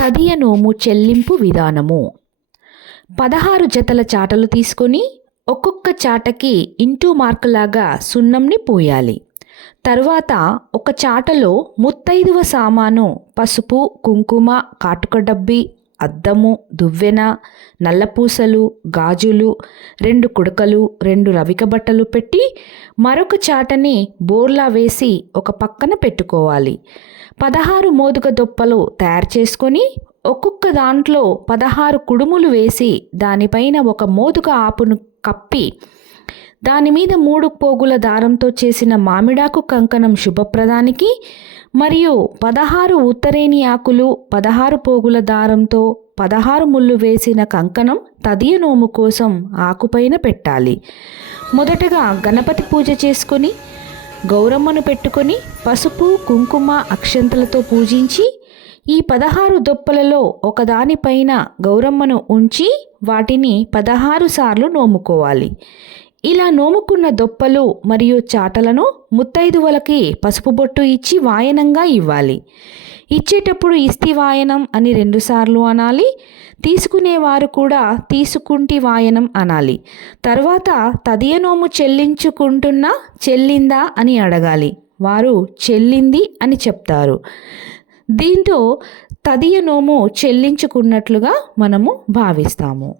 తదియ నోము చెల్లింపు విధానము. పదహారు జతల చాటలు తీసుకొని ఒక్కొక్క చాటకి ఇంటూ మార్కులాగా సున్నంని పోయాలి. తరువాత ఒక చాటలో ముత్తైదువ సామాను పసుపు కుంకుమ కాటుక డబ్బి అద్దము దువ్వెన నల్లపూసలు గాజులు రెండు కుడకలు రెండు రవిక బట్టలు పెట్టి మరొక చాటని బోర్లా వేసి ఒక పక్కన పెట్టుకోవాలి. పదహారు మోదుగ దొప్పలు తయారు చేసుకొని ఒక్కొక్క దాంట్లో పదహారు కుడుములు వేసి దానిపైన ఒక మోదుగ ఆపును కప్పి దాని మీద మూడు పోగుల దారంతో చేసిన మామిడాకు కంకణం శుభప్రదానికి మరియు పదహారు ఉత్తరేని ఆకులు పదహారు పోగుల దారంతో పదహారు ముళ్ళు వేసిన కంకణం తదియ నోము కోసం ఆకుపైన పెట్టాలి. మొదటగా గణపతి పూజ చేసుకొని గౌరమ్మను పెట్టుకొని పసుపు కుంకుమ అక్షంతలతో పూజించి ఈ పదహారు దొప్పలలో ఒకదానిపైన గౌరమ్మను ఉంచి వాటిని పదహారు సార్లు నోముకోవాలి. ఇలా నోముకున్న దొప్పలు మరియు చాటలను ముత్తైదువలకి పసుపు బొట్టు ఇచ్చి వాయనంగా ఇవ్వాలి. ఇచ్చేటప్పుడు ఇస్తి వాయనం అని రెండుసార్లు అనాలి. తీసుకునేవారు కూడా తీసుకుంటి వాయనం అనాలి. తర్వాత తదియ నోము చెల్లించుకుంటున్నా చెల్లిందా అని అడగాలి. వారు చెల్లింది అని చెప్తారు. దీంతో తదియ నోము చెల్లించుకున్నట్లుగా మనము భావిస్తాము.